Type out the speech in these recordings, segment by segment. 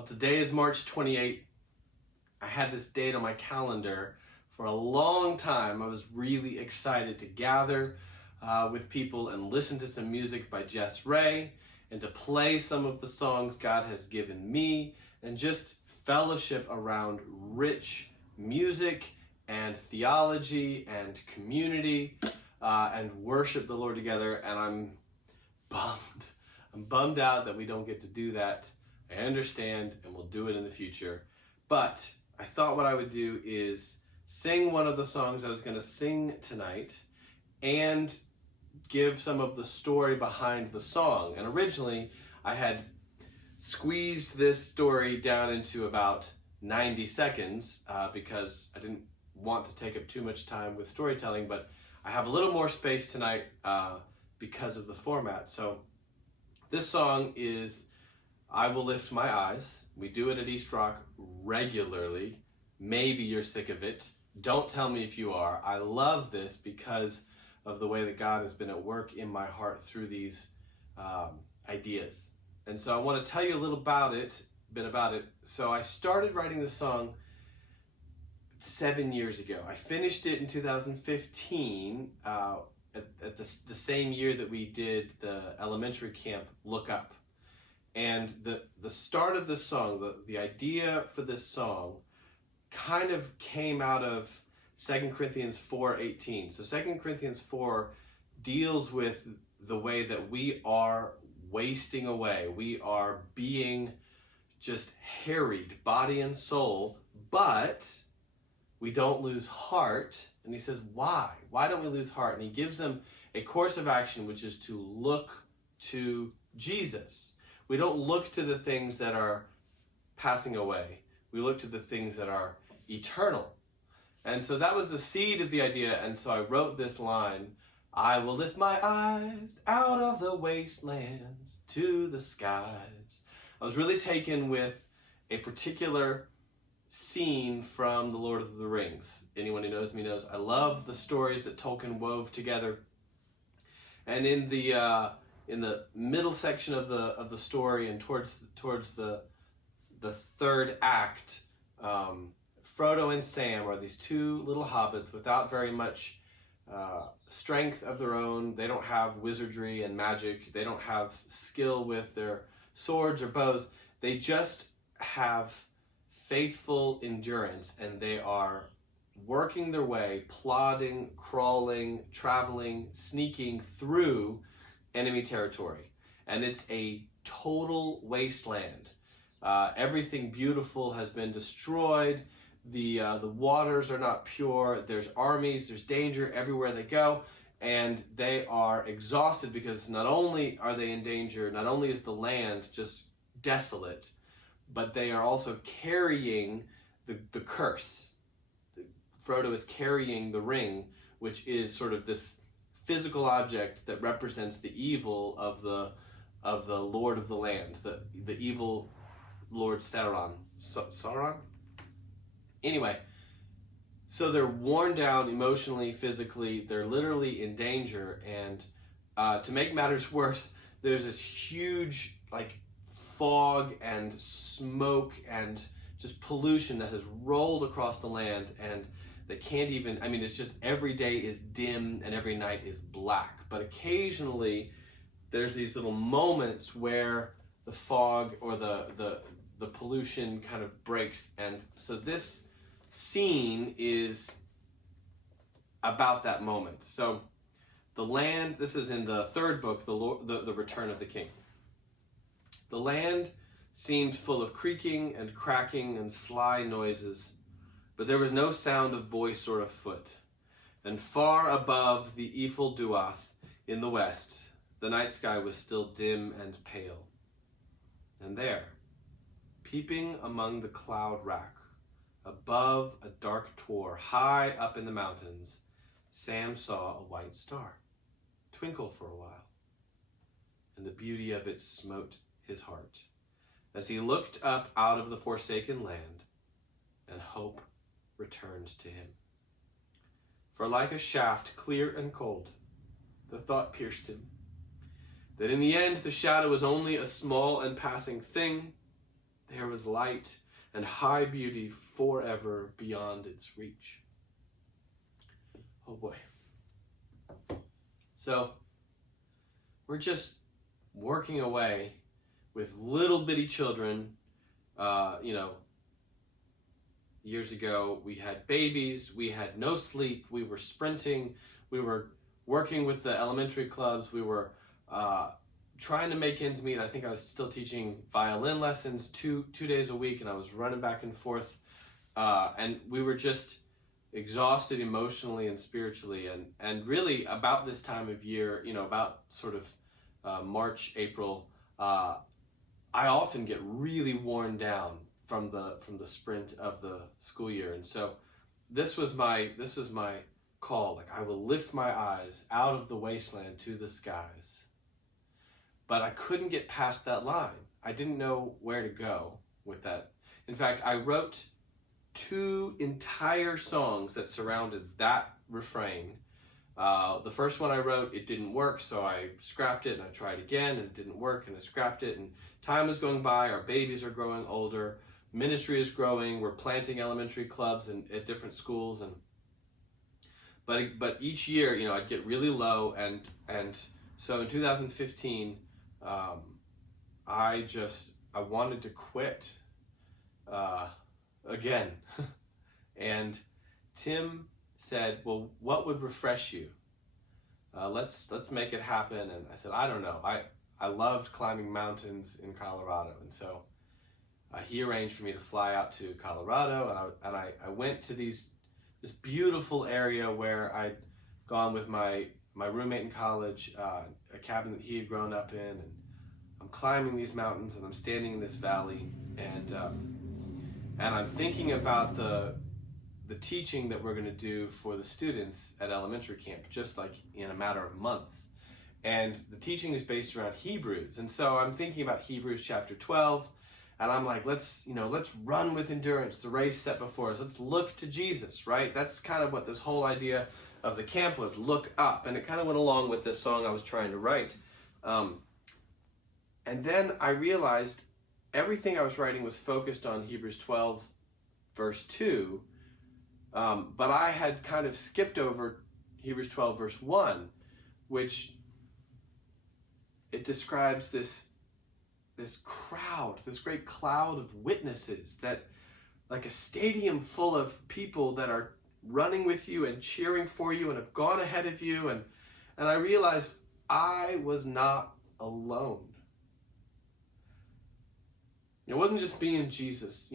Well, today is March 28th. I had this date on my calendar for a long time. I was really excited to gather with people and listen to some music by Jess Ray and to play some of the songs God has given me and just fellowship around rich music and theology and community and worship the Lord together. And I'm bummed out that we don't get to do that. I understand, and we'll do it in the future. But I thought what I would do is sing one of the songs I was going to sing tonight and give some of the story behind the song. And originally, I had squeezed this story down into about 90 seconds because I didn't want to take up too much time with storytelling, but I have a little more space tonight because of the format. So this song is I Will Lift My Eyes. We do it at East Rock regularly. Maybe you're sick of it. Don't tell me if you are. I love this because of the way that God has been at work in my heart through these ideas. And so I want to tell you a little bit about it. So I started writing this song 7 years ago. I finished it in 2015 at the same year that we did the elementary camp Look Up. And the start of this song, the idea for this song kind of came out of 2 Corinthians 4:18. So 2 Corinthians 4 deals with the way that we are wasting away. We are being just harried, body and soul, but we don't lose heart. And he says, why? Why don't we lose heart? And he gives them a course of action, which is to look to Jesus. We don't look to the things that are passing away. We look to the things that are eternal. And so that was the seed of the idea. And so I wrote this line, I will lift my eyes out of the wastelands to the skies. I was really taken with a particular scene from The Lord of the Rings. Anyone who knows me knows I love the stories that Tolkien wove together. And in the middle section of the story and towards the third act, Frodo and Sam are these two little hobbits without very much strength of their own. They don't have wizardry and magic. They don't have skill with their swords or bows. They just have faithful endurance, and they are working their way, plodding, crawling, traveling, sneaking through enemy territory. And it's a total wasteland. Everything beautiful has been destroyed. The waters are not pure. There's armies, there's danger everywhere they go. And they are exhausted because not only are they in danger, not only is the land just desolate, but they are also carrying the curse. Frodo is carrying the ring, which is sort of this physical object that represents the evil of the Lord of the land, the evil Lord Sauron. Sauron? Anyway, so they're worn down emotionally, physically. They're literally in danger, and to make matters worse, there's this huge fog and smoke and just pollution that has rolled across the land, and they can't even, it's just every day is dim and every night is black. But occasionally there's these little moments where the fog or the pollution kind of breaks. And so this scene is about that moment. So the land, this is in the third book, the Return of the King. The land seemed full of creaking and cracking and sly noises, but there was no sound of voice or of foot. And far above the Ephel Duath in the west, the night sky was still dim and pale. And there, peeping among the cloud rack, above a dark tor high up in the mountains, Sam saw a white star twinkle for a while, and the beauty of it smote his heart as he looked up out of the forsaken land, and hope returned to him. For like a shaft clear and cold, the thought pierced him, that in the end the shadow was only a small and passing thing, there was light and high beauty forever beyond its reach. Oh boy. So we're just working away with little bitty children. Years ago we had babies, we had no sleep, we were sprinting, we were working with the elementary clubs, we were trying to make ends meet. I think I was still teaching violin lessons two days a week, and I was running back and forth, and we were just exhausted emotionally and spiritually. And really about this time of year, about sort of March, April, I often get really worn down from the sprint of the school year. And so this was my call. Like, I will lift my eyes out of the wasteland to the skies. But I couldn't get past that line. I didn't know where to go with that. In fact, I wrote 2 entire songs that surrounded that refrain. The first one I wrote, it didn't work, so I scrapped it and I tried again, and it didn't work, and I scrapped it. And time is going by, our babies are growing older, ministry is growing, we're planting elementary clubs at different schools, but each year, I'd get really low, and so in 2015, I wanted to quit again. And Tim said, well, what would refresh you? Let's make it happen. And I said, I don't know. I loved climbing mountains in Colorado, and so he arranged for me to fly out to Colorado, and I went to this beautiful area where I'd gone with my roommate in college, a cabin that he had grown up in, and I'm climbing these mountains, and I'm standing in this valley, and I'm thinking about the teaching that we're going to do for the students at elementary camp, just like in a matter of months. And the teaching is based around Hebrews, and so I'm thinking about Hebrews chapter 12, and I'm like, let's run with endurance the race set before us. Let's look to Jesus, right? That's kind of what this whole idea of the camp was, look up. And it kind of went along with this song I was trying to write. And then I realized everything I was writing was focused on Hebrews 12, verse 2, but I had kind of skipped over Hebrews 12, verse 1, which it describes this great cloud of witnesses, that like a stadium full of people that are running with you and cheering for you and have gone ahead of you, and I realized I was not alone. It wasn't just me and Jesus,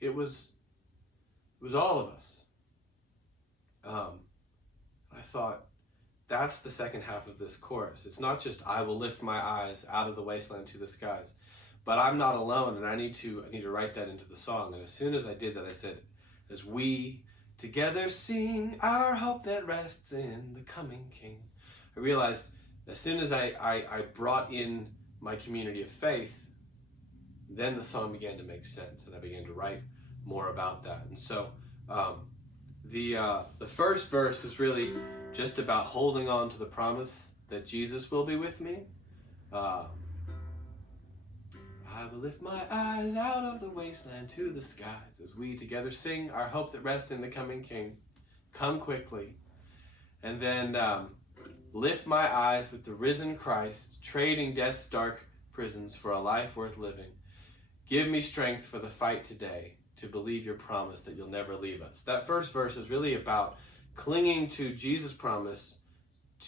it was all of us. I thought, that's the second half of this chorus. It's not just I will lift my eyes out of the wasteland to the skies, but I'm not alone, and I need to write that into the song. And as soon as I did that, I said, as we together sing our hope that rests in the coming King. I realized as soon as I brought in my community of faith, then the song began to make sense, and I began to write more about that. And so the first verse is really just about holding on to the promise that Jesus will be with me. I will lift my eyes out of the wasteland to the skies as we together sing our hope that rests in the coming King. Come quickly. And then lift my eyes with the risen Christ, trading death's dark prisons for a life worth living. Give me strength for the fight today, to believe your promise that you'll never leave us. That first verse is really about clinging to Jesus' promise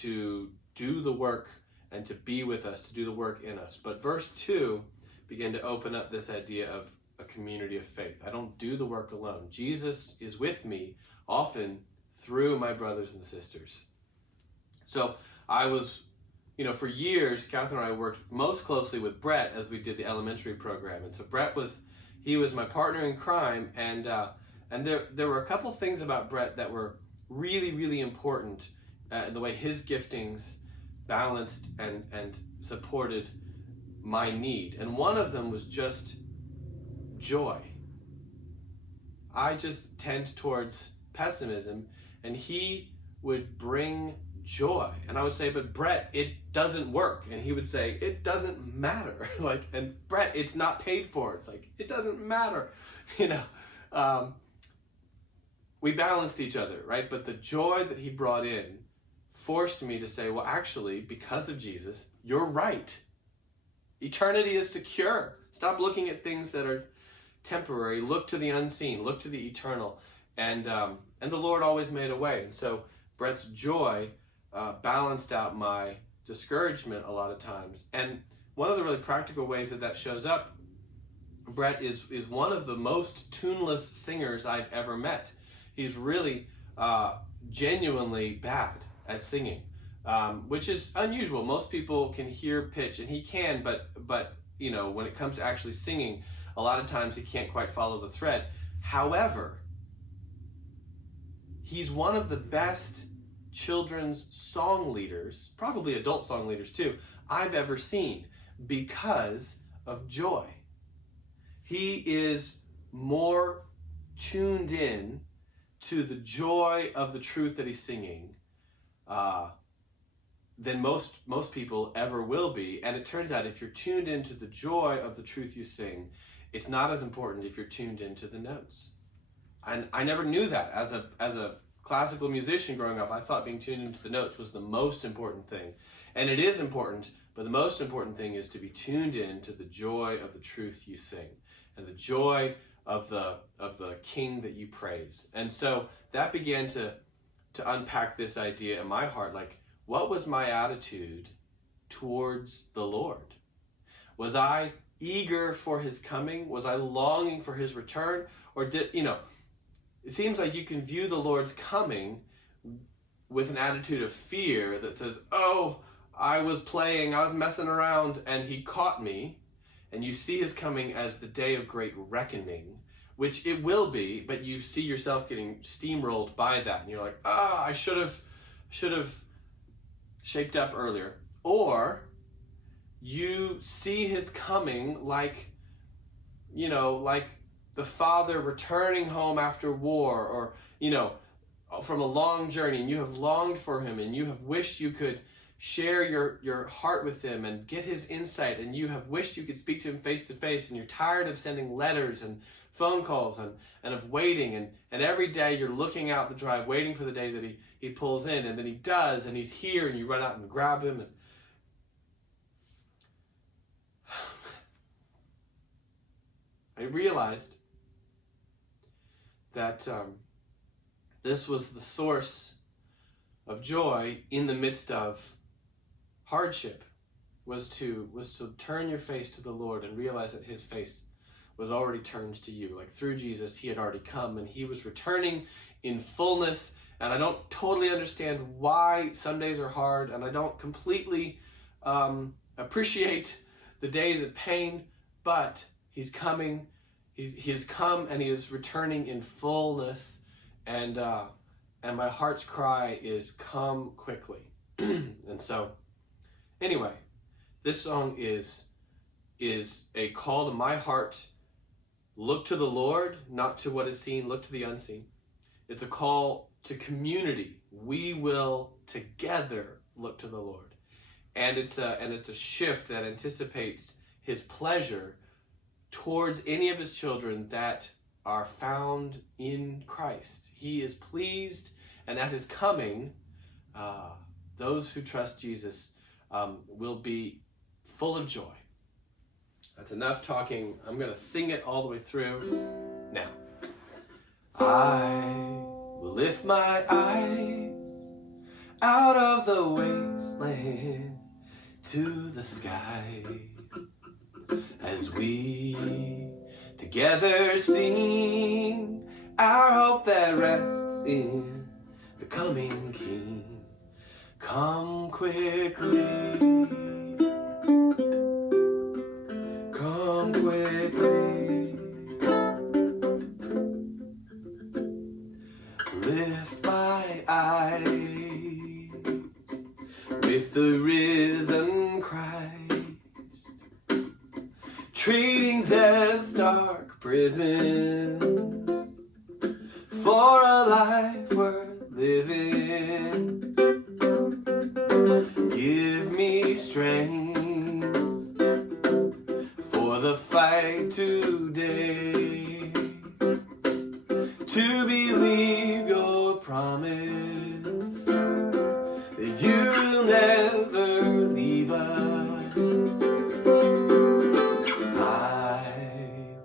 to do the work and to be with us, to do the work in us. But verse 2 began to open up this idea of a community of faith. I don't do the work alone. Jesus is with me, often through my brothers and sisters. So I was, for years, Catherine and I worked most closely with Brett as we did the elementary program. And so Brett was my partner in crime, and there were a couple things about Brett that were really, really important, the way his giftings balanced and supported my need. And one of them was just joy. I just tend towards pessimism, and he would bring joy. And I would say, but Brett, it doesn't work. And he would say, it doesn't matter. And Brett, it's not paid for. It's like, it doesn't matter. We balanced each other, right? But the joy that he brought in forced me to say, well, actually, because of Jesus, you're right. Eternity is secure. Stop looking at things that are temporary. Look to the unseen. Look to the eternal. And the Lord always made a way. And so Brett's joy balanced out my discouragement a lot of times. And one of the really practical ways that shows up, Brett is one of the most tuneless singers I've ever met. He's really genuinely bad at singing, which is unusual. Most people can hear pitch, and he can, but when it comes to actually singing, a lot of times he can't quite follow the thread. However, he's one of the best children's song leaders, probably adult song leaders too, I've ever seen because of joy. He is more tuned in to the joy of the truth that he's singing than most people ever will be. And it turns out if you're tuned into the joy of the truth you sing, it's not as important if you're tuned into the notes. And I never knew that as a classical musician growing up. I thought being tuned into the notes was the most important thing. And it is important, but the most important thing is to be tuned in to the joy of the truth you sing and the joy of the King that you praise. And so that began to unpack this idea in my heart, like, what was my attitude towards the Lord? Was I eager for his coming? Was I longing for his return? Or it seems like you can view the Lord's coming with an attitude of fear that says, oh, I was messing around and he caught me. And you see his coming as the day of great reckoning, which it will be, but you see yourself getting steamrolled by that. And you're like, I should have shaped up earlier. Or you see his coming like the father returning home after war, or, from a long journey, and you have longed for him and you have wished you could share your heart with him and get his insight, and you have wished you could speak to him face to face, and you're tired of sending letters and phone calls and of waiting, and every day you're looking out the drive waiting for the day that he pulls in, and then he does, and he's here, and you run out and grab him. And I realized that this was the source of joy in the midst of hardship, was to turn your face to the Lord and realize that his face was already turned to you. Like, through Jesus, he had already come and he was returning in fullness. And I don't totally understand why some days are hard, and I don't completely appreciate the days of pain, but he's coming. He has come and he is returning in fullness. And my heart's cry is, come quickly. And so, anyway, this song is a call to my heart. Look to the Lord, not to what is seen. Look to the unseen. It's a call to community. We will together look to the Lord. And it's a shift that anticipates his pleasure towards any of his children that are found in Christ. He is pleased, and at his coming, those who trust Jesus will be full of joy. That's enough talking. I'm going to sing it all the way through now. I will lift my eyes out of the wasteland to the sky as we together sing our hope that rests in the coming King. Come quickly. Come quickly. Lift my eyes with the risen Christ, treating death's dark prisons for a life worth living. give me strength for the fight today, to believe your promise that you will never leave us. I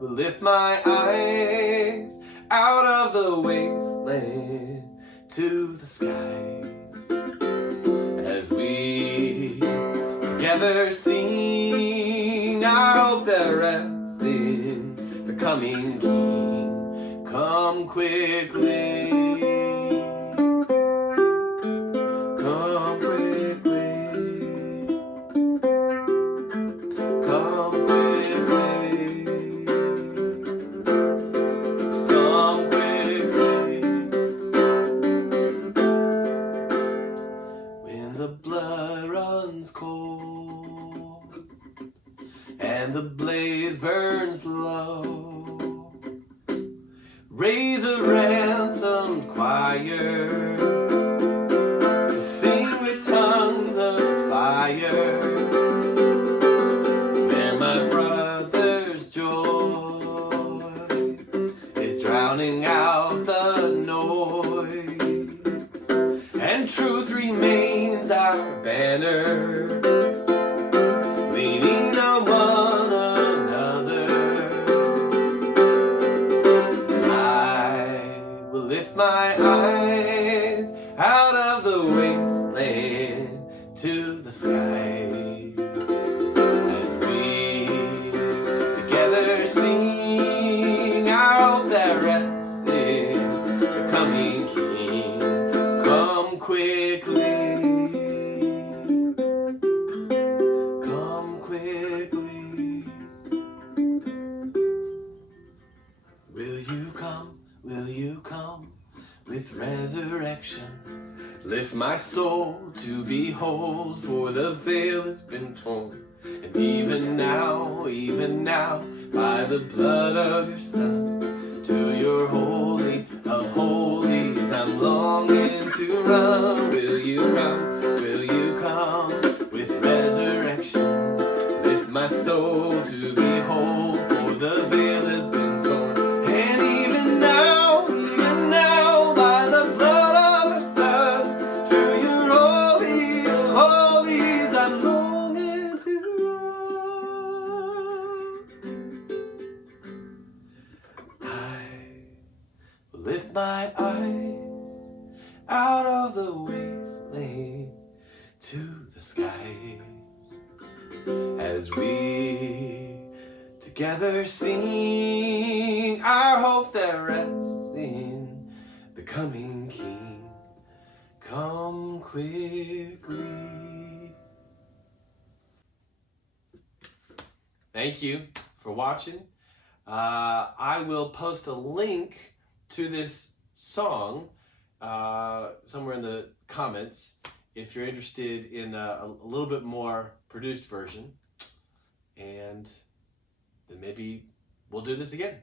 will lift my eyes out of the wasteland to the skies, as we together sing our hope that rests in the coming King. Come quickly, come quickly, come quickly, come quickly. When the blood runs cold and the blaze burns low, raise a ransomed choir to sing with tongues of fire. There my brother's joy is drowning out the noise, and truth remains our banner, leaning on one another. I will lift my eyes out of the wasteland to the skies, as we together sing our hope that rests in the coming King. Come quickly, come quickly. Will you come? Will you come with resurrection? Lift my soul to behold, for the veil has been torn. And even now, by the blood of your Son, to your holy of holies I'm longing to run. Will you come? Will you come with resurrection? Lift my soul to behold, for the veil has been torn. And even now, by the blood of your Son, to your holy of holies I'm longing to run. I will lift my eyes out of the wasteland to the skies, as we together sing our hope that rests in the coming King. Come quickly. Thank you for watching. I will post a link to this song somewhere in the comments if you're interested in a little bit more produced version, and then maybe we'll do this again.